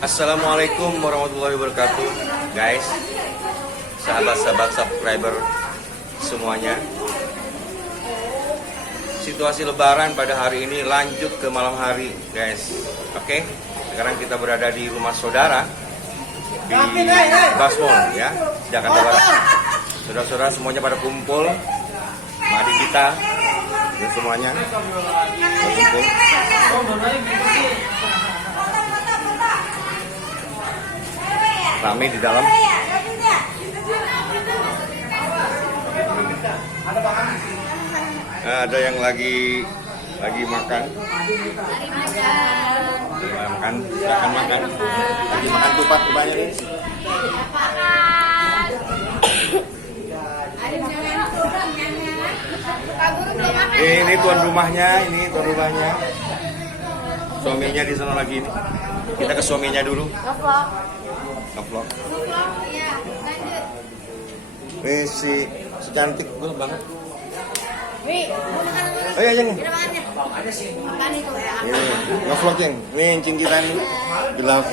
Assalamualaikum warahmatullahi wabarakatuh, guys, sahabat-sahabat subscriber semuanya. Situasi lebaran pada hari ini lanjut ke malam hari, guys. Oke, sekarang kita berada di rumah saudara di Basmol, ya, Jakarta Barat. Saudara-saudara semuanya pada kumpul, adik kita dan semuanya berkumpul. Ramai di dalam. Ada yang lagi makan. Silakan makan. Lagi makan tupat banyak nih. Ini tuan rumahnya, Suaminya di sana lagi. Kita ke suaminya dulu. Vlog. Ini si cantik gue banget. Oh iya, Jeng. Ini nge-vlog, Jeng. Ini cincin kita nih. Gelap.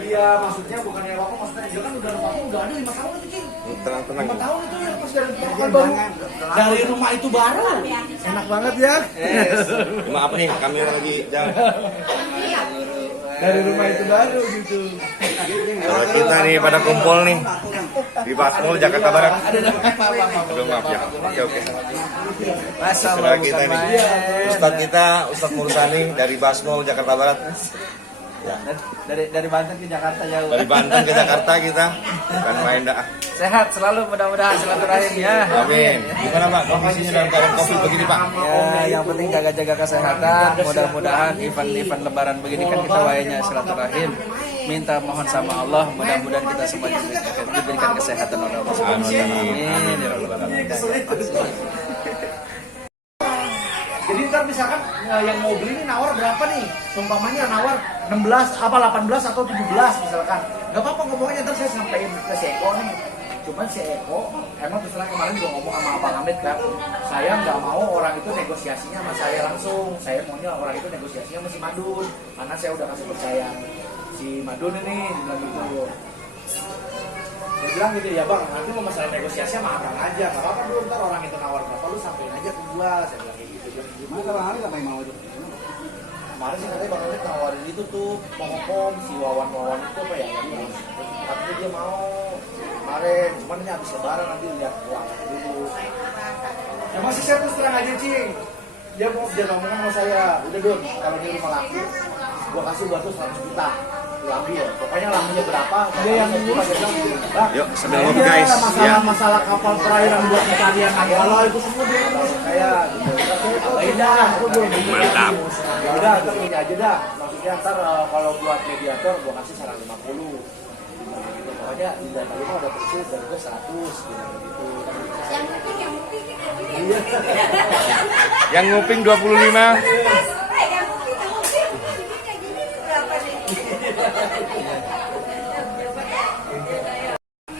Iya, maksudnya bukan ya waktu, maksudnya dia kan udah ada 5 tahun itu, Cing. Tenang. 5 tahun itu ya pas dari rumah itu baru. Enak banget ya. Maaf nih, kami lagi jalan. Dari rumah itu baru gitu. Kalau kita nih pada kumpul nih di Basmol Jakarta Barat. Aduh, maaf ya. Oke. Saudara kita nih, Ustadz Mursani dari Basmol Jakarta Barat. Ya. Dari Banten ke Jakarta jauh. Dari Banten ke Jakarta kita kan main dah. Sehat selalu, mudah-mudahan silaturahim ya. Amin. Gimana Pak kondisinya dalam keadaan COVID begini Pak? Ya, yang penting jaga-jaga kesehatan. Mudah-mudahan event Lebaran begini kan kita wayanya silaturahim. Minta mohon sama Allah, mudah-mudahan kita semua diberikan kesehatan oleh Allah Subhanahu wa taala. Amin ya rabbal alamin. Jadi ntar misalkan yang mau beli ini nawar berapa nih? Umpamanya nawar 16, 18 atau 17 misalkan. Gak apa-apa ngomongnya, ntar saya sampaikan ke si Eko nih. Cuman si Eko, emang terus terang kemarin juga ngomong sama Abang Hamid kan, saya nggak mau orang itu negosiasinya sama saya langsung. Saya maunya orang itu negosiasinya sama si Madun. Karena saya udah kasih percaya si Madun ini, bilang gitu. Dia bilang gitu, ya Bang, nanti mau masalah negosiasi sama Abang aja. Gak apa-apa dulu, ntar orang itu nawar berapa, lu sampein aja ke gua. Saya bilang kayak gitu. Gimana kalau hari sampai mau itu? Kemarin sih katanya Bang Hamid nawarin itu tuh, Mokom, si Wawan itu apa ya? Tapi dia mau kemarin, cuman ini habis lebaran nanti lihat uang dulu. Ya masih saya terus terang aja, Cing. Dia ngomong sama saya, udah Don, kalau dia rumah laku, gua kasih buat tuh 100 juta. Lu ambil, pokoknya lamunya berapa, dia yang ngurus. Yuk, sambil ngopi guys. Masalah kapal perairan buat pencarian kalau itu semua dia ngurus saya gitu. Indah, aku belum. Mantap. Ya udah, tapi aja dah. Maksudnya ntar kalau buat mediator gua kasih 150. Gitu. Pokoknya di data rumah udah kecil dan gue 100 gitu. Yang nguping 25.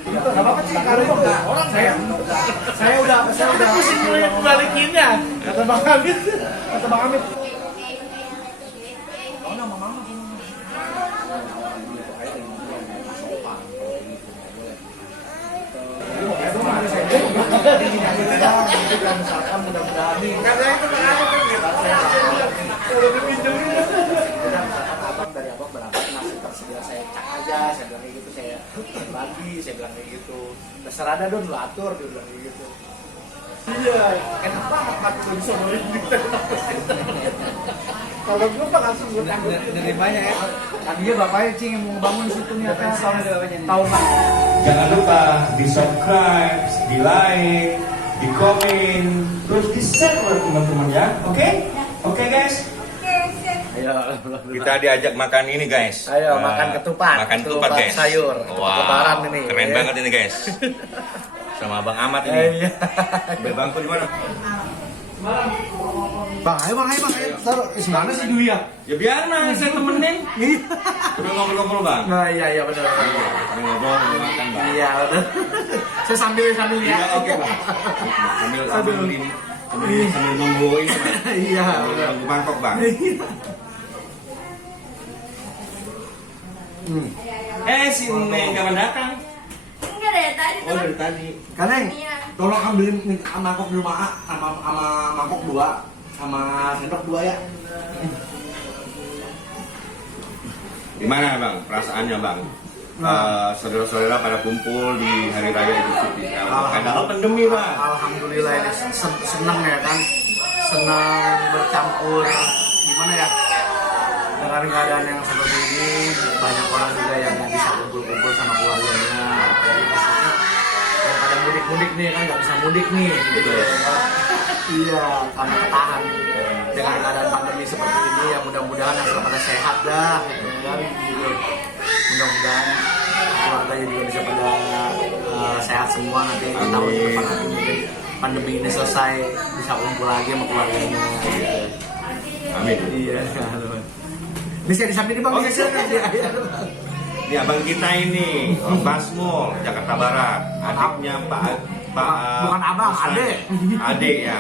Gak apa-apa sih, kalau orang saya udah balikinnya. Kata Bang Hamid. Oh, nama mama. Misalkan mudah-mudahan nih karena itu udah dipinjemin abang dari abang berapa masih tersedia saya cek aja, saya bilang kayak gitu, saya bagi, saya bilang kayak gitu, terserah ada Don, lu atur, dia bilang kayak gitu. Iya, enak banget mati tuh bisa nulis gitu. Kalau gue mah langsung gue nerimanya ya. Tadinya bapaknya Cing yang mau ngebangun situ nih atas tahun lah. Jangan lupa di subscribe, di like, di komen, terus di share oleh teman-teman ya. Oke? Oke guys? Ayo, Kita diajak makan ini guys. Ayo makan ketupat. Makan ketupat guys. Sayur. Wow. Lebaran ini. Keren banget ini guys. Sama Abang Ahmad ini. Iya. Bangku di mana? Bang, ayo. Taruh mana sih Dwi ya? Ya biar nah, saya temenin. Udah ngobrol-ngobrol bang. Nah iya benar. Udah ngobrol, makan bang. Iya benar. Saya sambil lihat. Iya oke bang. Sambil ini. Sambil nunggu ini. Iya. Nunggu mangkok bang. Si Neng kapan datang? Enggak dari tadi Oh tuh. dari tadi. Kaneng, Iya. tolong ambilin mangkok di rumah A, sama mangkok 2, sama sendok 2 ya. Gimana bang perasaannya bang? Saudara-saudara pada kumpul di hari raya Idul Fitri. Padahal pandemi bang. Alhamdulillah ini seneng ya kan, senang bercampur gimana ya, dengan keadaan yang seperti ini banyak orang juga yang nggak bisa kumpul-kumpul sama keluarganya. Daripada mudik-mudik nih kan nggak bisa mudik nih gitu ya. Iya, karena ketahan dengan keadaan pandemi seperti ini ya, mudah-mudahan asal pada sehat dah gitu kan gitu. Mudah-mudahan keluarganya juga bisa pada sehat semua nanti di tahun depan nanti mungkin pandemi ini selesai bisa kumpul lagi sama keluarganya gitu. Amin. Iya. Ini saya disamping di bang. Oke, Ini abang kita ini, Basmol, Jakarta Barat. Adiknya Bukan abang, adek. Adek ya.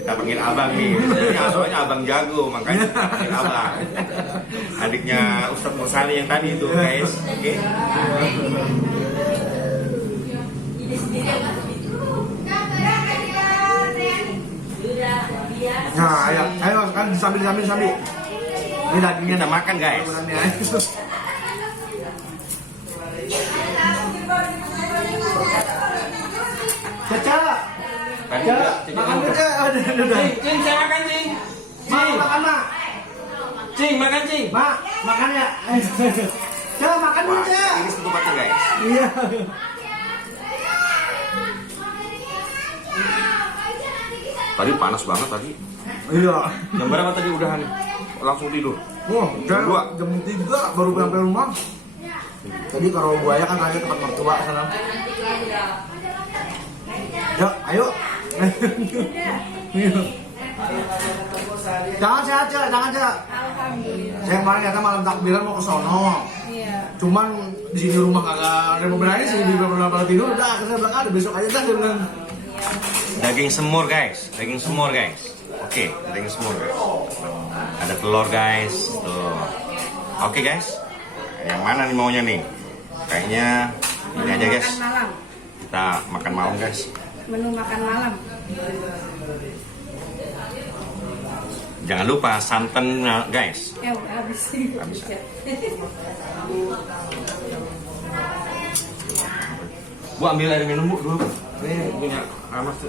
Kita panggil abang nih. Soalnya abang jago, makanya kita panggil abang. Adiknya Ustadz Musani yang tadi itu, guys. Oke. Nah, ayo kan disambil. Ini dagingnya Kita makan, guys. Caca, Tadi Caca, juga, makan Caca. Udah. Cing, saya makan cing. Makan mak. Cing, makan cing. Mak, makan ya. Caca, makan dulu Wah, Caca. ini setupatnya, guys. Iya. Tadi panas banget tadi. Iya. Jam berapa tadi udahan? Langsung tidur. Wah, Jam dua. jam 3 baru sampai rumah. Tadi kalau buaya kan ada tempat mertua sana. Ya, ayo. Jangan sehat, Cak. Jangan, Cak. Alhamdulillah. Saya kemarin kata malam takbiran mau ke sono. Iya. Cuman di sini rumah kagak ada mobil aja sih, di beberapa tidur udah akhirnya bilang ada besok aja dah dia bilang. Daging semur, guys. Daging semur, guys. Oke, daging semur, guys. Ada telur, guys. Tuh. Oke, guys. Yang mana nih maunya nih? Kayaknya ini aja, guys. Makan malam. Kita makan malam, guys. Menu makan malam. Jangan lupa santan, guys. Udah habis. Habis. Bu ambil air minum bu dulu. Ini punya Mas tuh.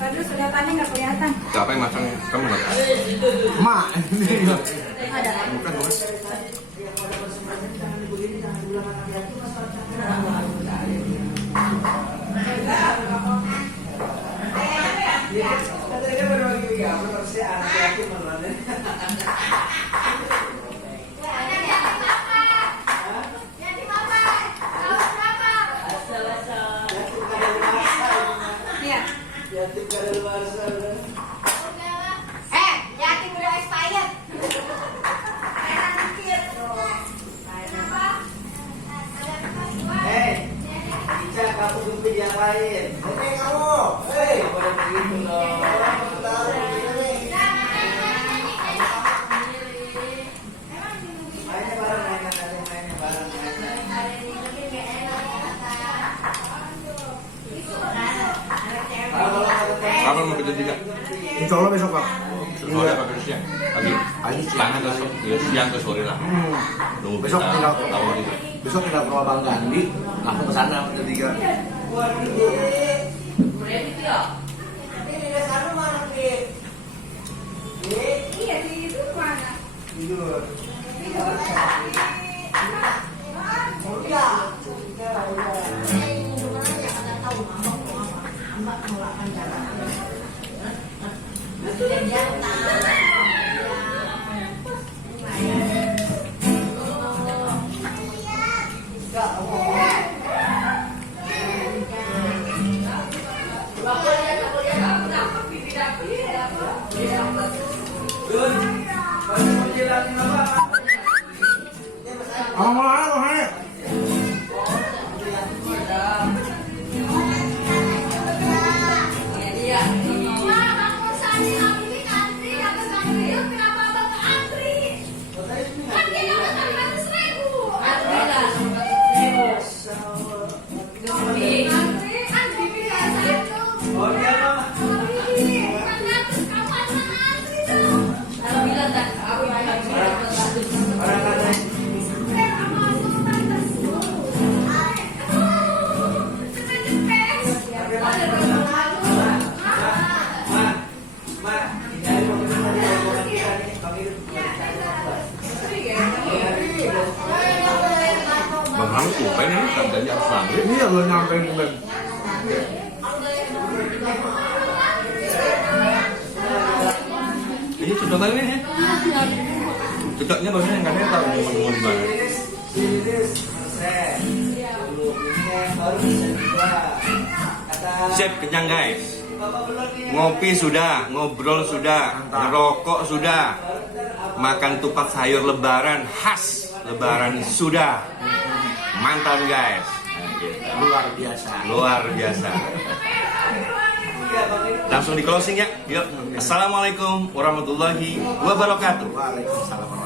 Waduh, sedotannya nggak kelihatan. Siapa yang masangnya? Kamu nggak? Mak, ini Ada. Bukan, bukan. Iya. Yatim udah expired. bisa kamu jemput yang lain. Oke kamu, hei, boleh begitu dong. Mainnya bareng, mainnya bareng. Kapan mau kita juga? Insya Allah besok bang. Sore apa besok siang? Pagi. Pagi siang. Tangan ke siang ke sore lah. Nunggu Besok kita tinggal tahu juga. besok tinggal ke Bang Gandhi, langsung ke sana jam 3. Iya, di itu mana? Tidur. Apa mau? Ngapain ini? Tandanya harus maghrib. Iya lo nyampein Ben. Ini cocoknya ini ya. Cocoknya barusan yang katanya tahu mau di mana. Sip, kenyang guys. Ngopi sudah, ngobrol sudah, ngerokok sudah, makan tupat sayur lebaran khas lebaran sudah. Mantap guys. Luar biasa. Luar biasa. Langsung di closing ya. Yuk. Assalamualaikum warahmatullahi wabarakatuh. Waalaikumsalam.